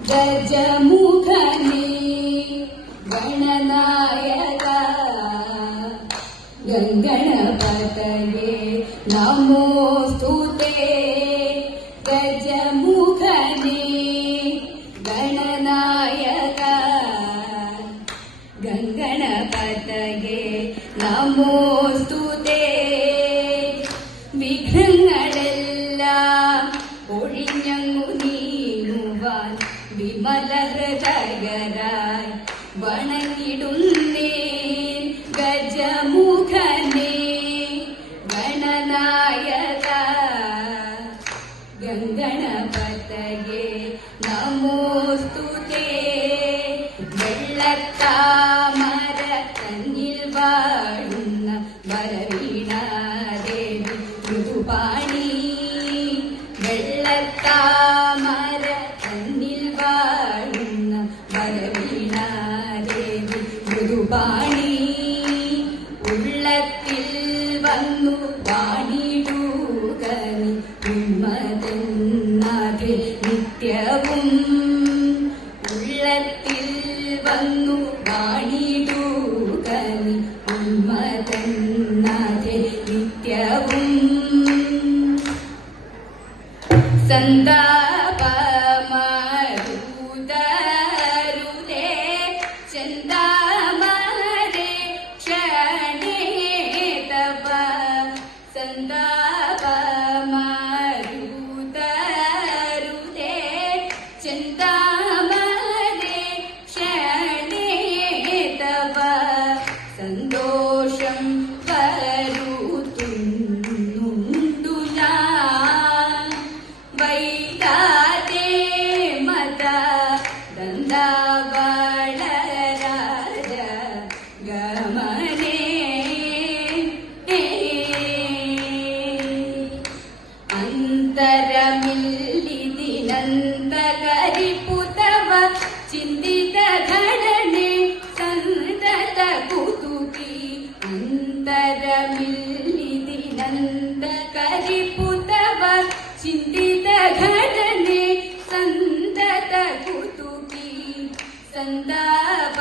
गजमुखने गणनायक गणपतये नमोस्तुते गजमुखने गणनायक गणपतये नमोस्तुते വിഘ്നങ്ങളെല്ലാം ഒഴിഞ്ഞങ്ങു നീങ്ങുവാൻ വിമല ഹൃദയരായി വണങ്ങിടുന്നേ ഗജമുഖനെ ഗണനായക ഗണപതയേ നമോസ്തുതേ വെള്ളത്താമര തന്നിൽ വാഴുന്ന വരവീണാദേവി മൃദുപാണി വെള്ളത്താമര തന്നിൽ വാഴുന്ന വരവീണാദേവി മൃദുപാണി ഉള്ളത്തിൽ വന്നു വാണിടുക നീ ഉന്മതന്നാഥേ നിത്യവും ഉള്ളത്തിൽ വന്നു വാണിടുക നീ ഉന്മതന്നാഥേ നിത്യവും സന്താപമരുതരുതേ ചന്ദാമരേ ക്ഷണേ തവ സന്താപമരുതരുതേ ചന്ദാമരേ ക്ഷണേ തവ സന്തോഷം വരുത്തുന്നുണ്ടു ഞാൻ വൈകാതെ മത ദന്തവളരാജ ഗമനേ അന്തരമില്ലിതിനന്തകരിപുതവ ചിന്തിത ഘടನೆ ಸಂತತ ಕುತುಕಿ ಅಂತರಮಿಲ್ಲಿದಿನಂದಕರಿಪುತವ ಚಿಂತಿತ ಘಟನೆ ಸಂತತ ಕುತುಕಿ ಸಂತಾಪ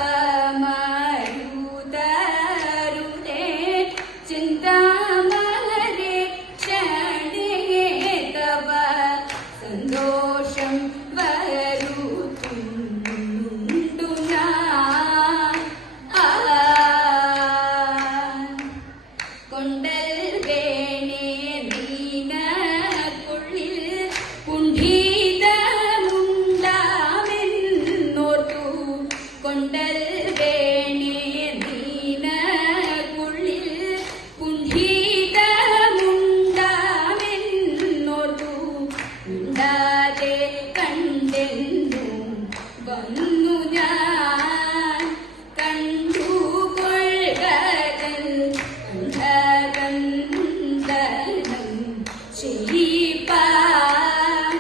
ಮಾಡುತ್ತರುದೇ ಚಿಂತಾಮಲರೆ ಕ್ಷಣೇ ತವ ಸಂತೋಷಂ വരുത്തുന്നുണ്ടു ഞാൻ കൊണ്ടൽ വേണേ നീനക്കുള്ളിൽ കുണ്ഠിതമുണ്ടാമെന്നോർത്തു കൊണ്ടൽ വേണേ നീനക്കുള്ളിൽ കുണ്ഠിതമുണ്ടാമെന്നോർത്തു മിണ്ടാതെ കണ്ടെന്നു വന്നു ഞാൻ കണ്ടുകൊള്ളുകതൻ കണ്ഠകണ്ഠനം ചെയ്യിപ്പാൻ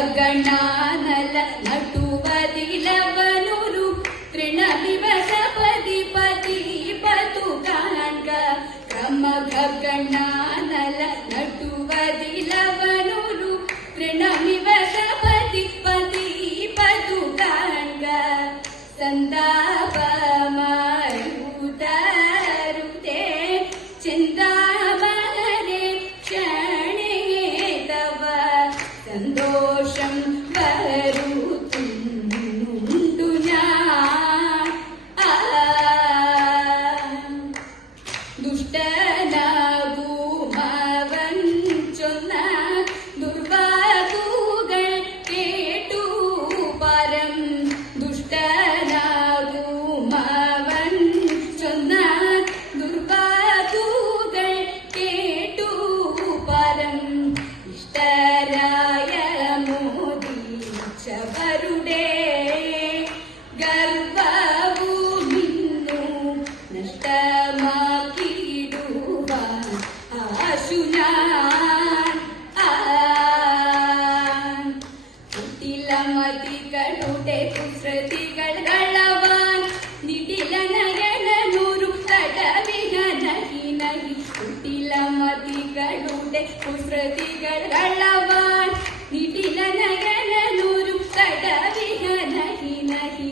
ക്രമഖഗണാനല നട്ടുവതിലവനൊരു തൃണവിവശപതി പതി പതു കാൺക ക്രമഖഗണാനല നട്ടുവതിലവനൊരു തൃണവിവശപതി പതി പതു കാൺക സന്താപമരുതരുതേ ചിന്താമലരെ ക്ഷണേ തവ സന്തോഷം വരുത്തുന്നുണ്ടു ഞാൻ ദുഷ്ടനാകുമവൻ ചൊന്ന ദുർവാകുകൾ കേട്ടു പരം ദുഷ്ടനാകുമവൻ ചൊന്ന ദുർവാകുകൾ കേട്ടു പരം ഇഷ്ടരായ മോദ കൊതികൾ കള്ളവാൻ നിടില നഗനൂരും തടവിഹ നഹി നഹി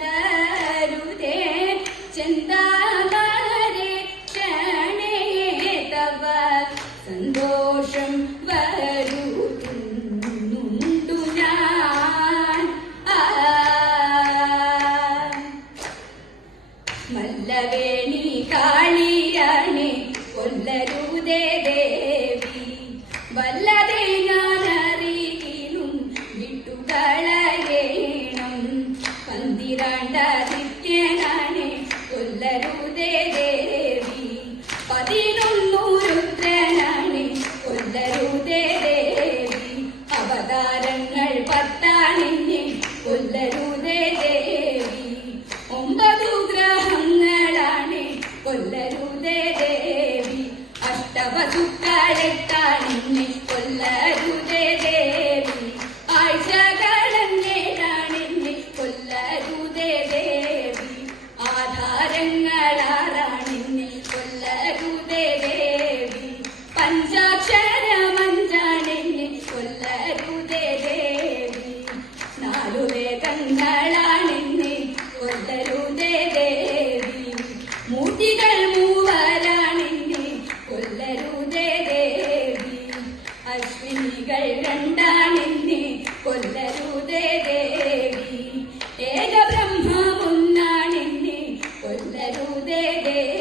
സന്താപമരുതരുതേ ചെന്താമരേ ക്ഷണേ തവ സന്തോഷം വരുത്തുന്നുണ്ടു ഞാൻ മല്ലവേണി കാളിയാണെ കൊല്ലരുതേ ദേവി വല്ലതേ ഞാനറിയിലും വിട്ടുകളയേണം പന്തിരണ്ടതിത്യനാണെ കൊല്ലരുതേ ദേവി 11 രുദ്രനാണെ കൊല്ലരുതേ ദേവി അവതാരങ്ങൾ 10 കൊല്ലരുതേ ദേവി 9 ഗ്രഹങ്ങളാണ് കൊല്ലരുതേ ദേവി അഷ്ടവസുക്കളെ